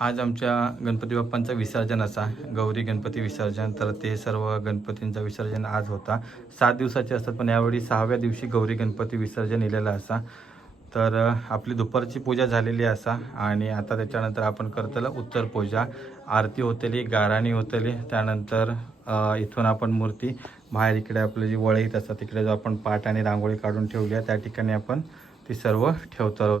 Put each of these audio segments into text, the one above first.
आज आमच्या गणपती बाप्पांचं विसर्जन असा गौरी गणपती विसर्जन तर ते सर्व गणपतींचं विसर्जन आज होता. सात दिवसाचे असतात पण यावेळी सहाव्या दिवशी गौरी गणपती विसर्जन इलेलं असा. तर आपली दुपारची पूजा झालेली असा आणि आता त्याच्यानंतर आपण करतलं उत्तर पूजा. आरती होतेली गाराणी होतेली त्यानंतर इथून आपण मूर्ती बाहेर इकडे आपलं जी वळीत असतात तिकडे जो आपण पाट आणि रांगोळी काढून ठेवली आहे त्या ठिकाणी आपण ती सर्व ठेवतो आहोत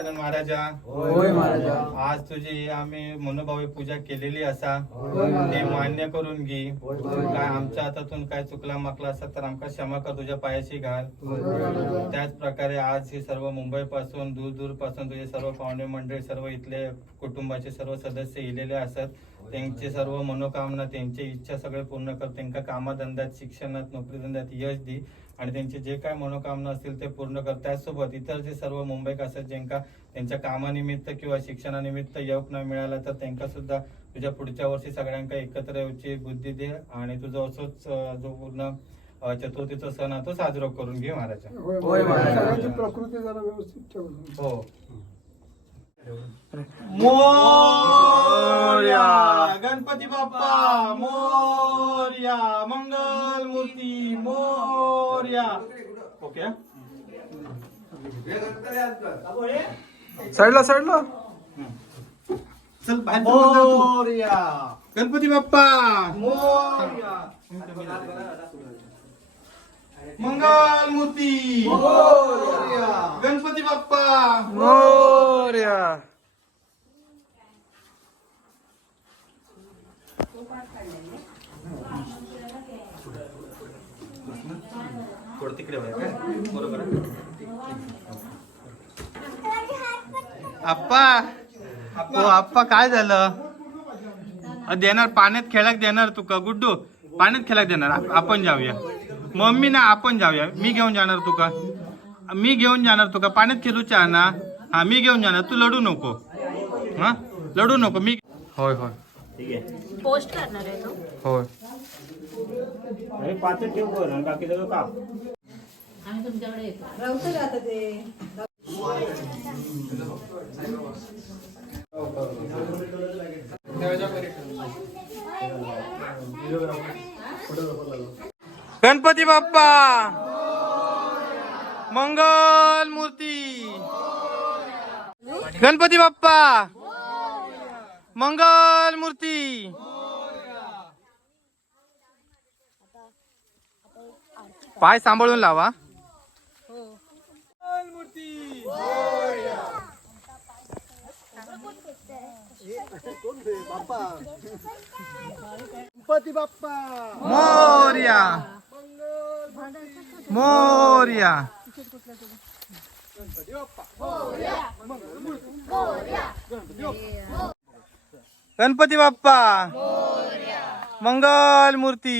गजानन महाराजा. होय महाराजा. आज तुझी आम्ही मनोभावे पूजा केलेली असा. ते मान्य करून घे. काय आमच्या हातातून काय चुकला माकला असत तर आमका क्षमा कर तुझ्या पायाशी घाल. त्याच प्रकारे आज हे सर्व मुंबई पासून दूर दूरपासून तुझे सर्व पाहुणे मंडळी सर्व इथले कुटुंबाचे सर्व सदस्य इलेले असत. त्यांचे सर्व मनोकामना त्यांची इच्छा सगळे पूर्ण कर त्यांना कामधंद्यात शिक्षणात नोकरी धंद्यात यश दे आणि त्यांचे जे काय मनोकामना असतील ते पूर्ण कर. त्याचसोबत इतर जे सर्व मुंबईक असतात ज्यांका त्यांच्या कामानिमित्त किंवा शिक्षणानिमित्त योग न मिळाला तर त्यांका सुद्धा तुझ्या पुढच्या वर्षी सगळ्यांका एकत्र येऊची बुद्धी दे आणि तुझं असंच जो पूर्ण चतुर्थीचा सण आहे तो साजरा करून घे महाराजा होय महाराज. सगळ्यांची प्रकृती जरा व्यवस्थित ठेवून हो. मोर्या. गणपती बाप्पा मोर्या. मंगल मूर्ती मोर्या. ओके. साईडला साईडला. चल बाहेर जाऊन जा तू. मोर्या. गणपती बाप्पा. मोर्या. मंगल मूर्ती. मोर्या. गणपती बाप्पा. थोडं तिकडे? बरोबर आहे? आप्पा. हो आप्पा काय झालं? देणार पाण्यात खेळाक देणार तुका गुड्डू? पाण्यात खेळाक देणार आप- आपण जाऊया. मम्मी ना आपण जाऊया. मी घेऊन जाणार तुका मी घेऊन जाणार तुका पाण्यात खेळूच्या ना हा मी घेऊन जाणार. तू लढू नको. हा? लढू नको मी होय होय. पोस्ट करणार आहे तो. होय. अरे पाच ठेव कर आणि बाकी सगळं काप. आम्ही तुमच्याकडे येतो. गणपती बाप्पा! मंगल मूर्ती! गणपती बाप्पा! मंगल मूर्ती! पाय सांभाळून लावा. गणपती बाप्पा! मोर्या! मोर्या! गणपती बाप्पा! मंगल मूर्ती.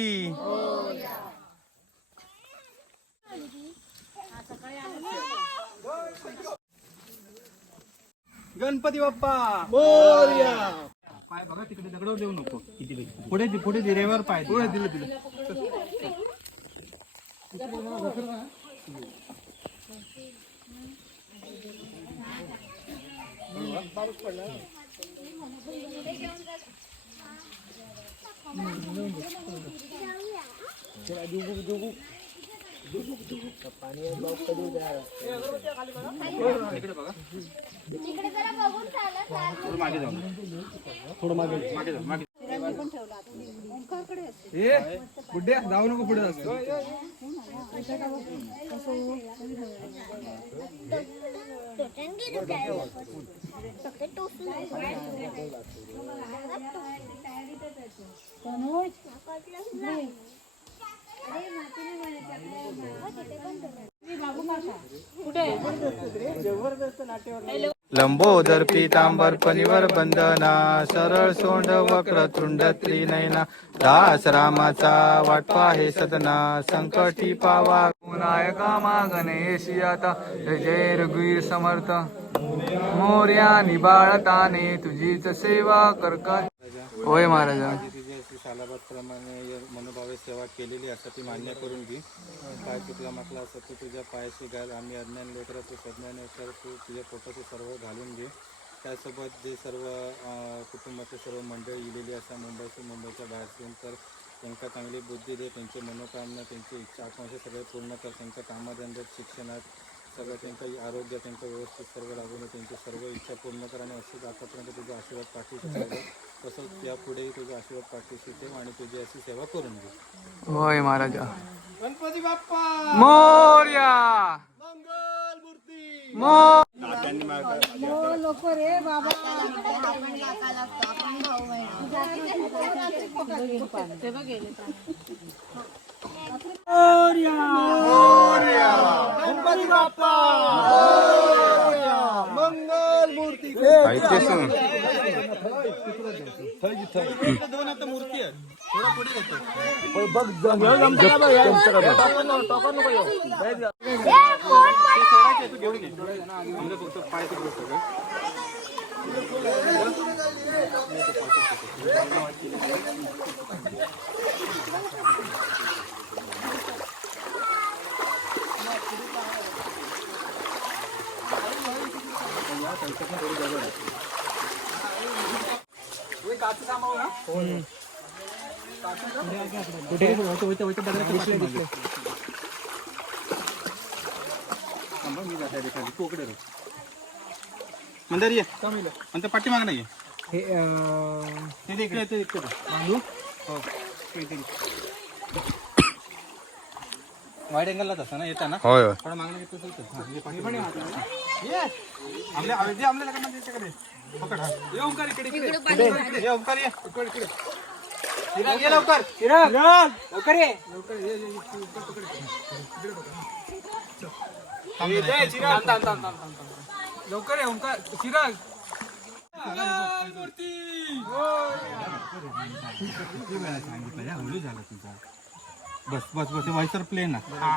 गणपती बाप्पा. मोर्या. पाय बघा तिकडे दगड देऊ नको. पुढे पुढे दिरेवर पाय पुढे दिलं दिलं. बुड्ड्या जाऊ. नको पुढे जास्त लंबोदर पीतांबर पनिवर बंदना सरळ सोंड वक्र तुंड त्रिनयना दास रामाचा वाटपा हे सदना संकटी पावा नायका मा गणेश जय जय रघुवीर समर्थ. मोर्या निबाळताने तुझीच सेवा करका होय महाराजा. प्रमाणे मनोभावे सेवा केलेली असं ती मान्य करून घे. काय चुकला म्हटलं असं तू तुझ्या पायाशी घाल. आम्ही अज्ञान लेकर तू सज्ञान लेकर तू तुझ्या फोटोचे सर्व घालून घे. त्यासोबत जे सर्व कुटुंबाचे सर्व मंडळी इलेली असतात मुंबईतून मुंबईच्या बाहेरसून तर त्यांना चांगली बुद्धी दे त्यांची मनोकामना त्यांची इच्छा आकांक्षा सगळे पूर्ण कर त्यांच्या कामाधंद्यात शिक्षणात सगळं त्यांचं आरोग्य त्यांचं व्यवस्थित सर्व लागून त्यांची सर्व इच्छा पूर्ण कर आणि असंच आतापर्यंत तुझा आशीर्वाद पाठीशी ठेव तसंच यापुढेही तुझा आशीर्वाद पाठीशी ठेव आणि तुझी अशी सेवा करून घे होय महाराजा गणपती बाप्पा मोर्या मंगल मूर्ती मोर गणपती बाप्पा मंगल मूर्ती दोन आता मूर्ती आहेत थोडा पुढे कुठे होतं होतं बघायला दिसले दिसले मी जाता एखादी कोकडे मंदारी ये. आणि त्या पाठीमाग नाही हे अं, ते इकडे ते इकडे. हो. वाईट अँगलला तसा ना येताना. होय होय. थोडं मागणं घेतो चलतो. हा, हे पाठी- ये. आमले आवे- जे आमले लग्नात याच्याकडे. पकड, हा. ये ओंकार इकडे, इकडे. ये ओंकार ये. चिराग, ये लवकर लवकर. ये. लवकर ये. ओंकार चिराग किती वेळा सांगितलं या हळू झालं तुझा बस बस बस व्हायसर प्लेन ना हा.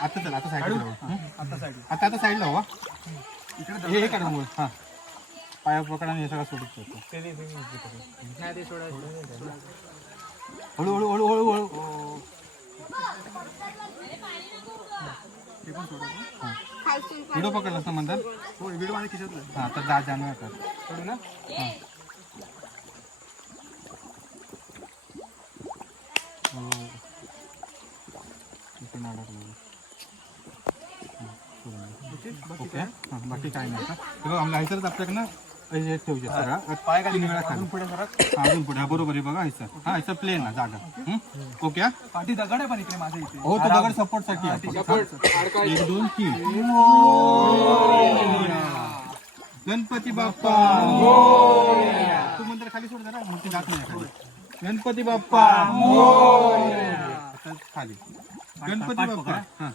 आता चल आता साईड आता साईड आता आता साईडला हवा. इकडे हे हे काढ मूळ हा. पाया पकडा हे सगळं सोडून ठेवतो हळू हळू व्हिडिओ पकडलास ना मंदार? हो व्हिडिओ माझ्या खिशातला हा तर जा जाणूया कर सोडू ना? हा. हो. हा, सोडून दे. ओके. हा, बाकी काय नाही का हे बघ आमला हैसरच आपल्याकडे ना हे. पाय तीन वेळा खाली. पुढे अजून पुढे. हा बरोबर आहे बघा हा प्लेन ना जागा? ओके हा? पाठी दगड आहे पण इकडे माझ्या इथे. हो तो दगड सपोर्टसाठी आहे. एक दोन तीन. गणपती बाप्पा. तू मंदिर खाली सोड जरा मूर्ती खाली. गणपती बाप्पा. आता खाली. गणपती बाप्पा. हा.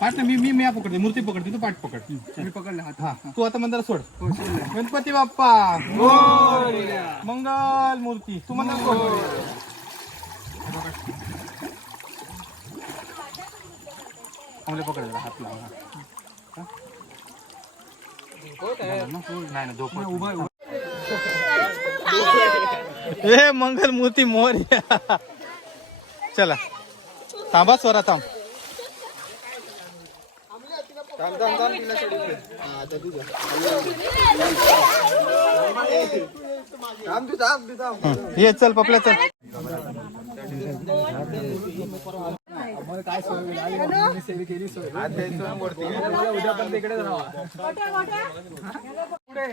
पाठ ना मी मी मी पकडते मूर्ती पकडते तू पाठ पकड. मी पकडले हात. हा. तू आता मंदिर सोड. गणपती बाप्पा. मंगल मूर्ती. तू मंदिर सोड. आम्हाला पकड जरा हात लावा. हा. नाही ना उभा ए मंगल मूर्ती मोर. चला. थांबा स्वरा थांब. हं. ये चल पपल्या चल. उद्या पण पुढे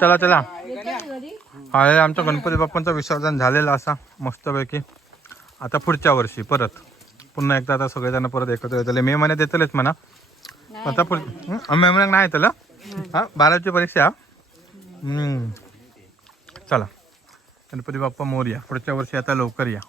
चला चला. हा आमचा गणपती बाप्पांचा विसर्जन झालेला असा मस्तपैकी. आता पुढच्या वर्षी परत. पुन्हा एकदा आता सगळेजण परत एकत्र येतले. मे महिन्यात येतलेच म्हणा. आता पुढ? मे महिन्यात नाही येतलं? हा बारावीची परीक्षा. चला. गणपती बाप्पा मोरया. पुढच्या वर्षी आता लवकर या.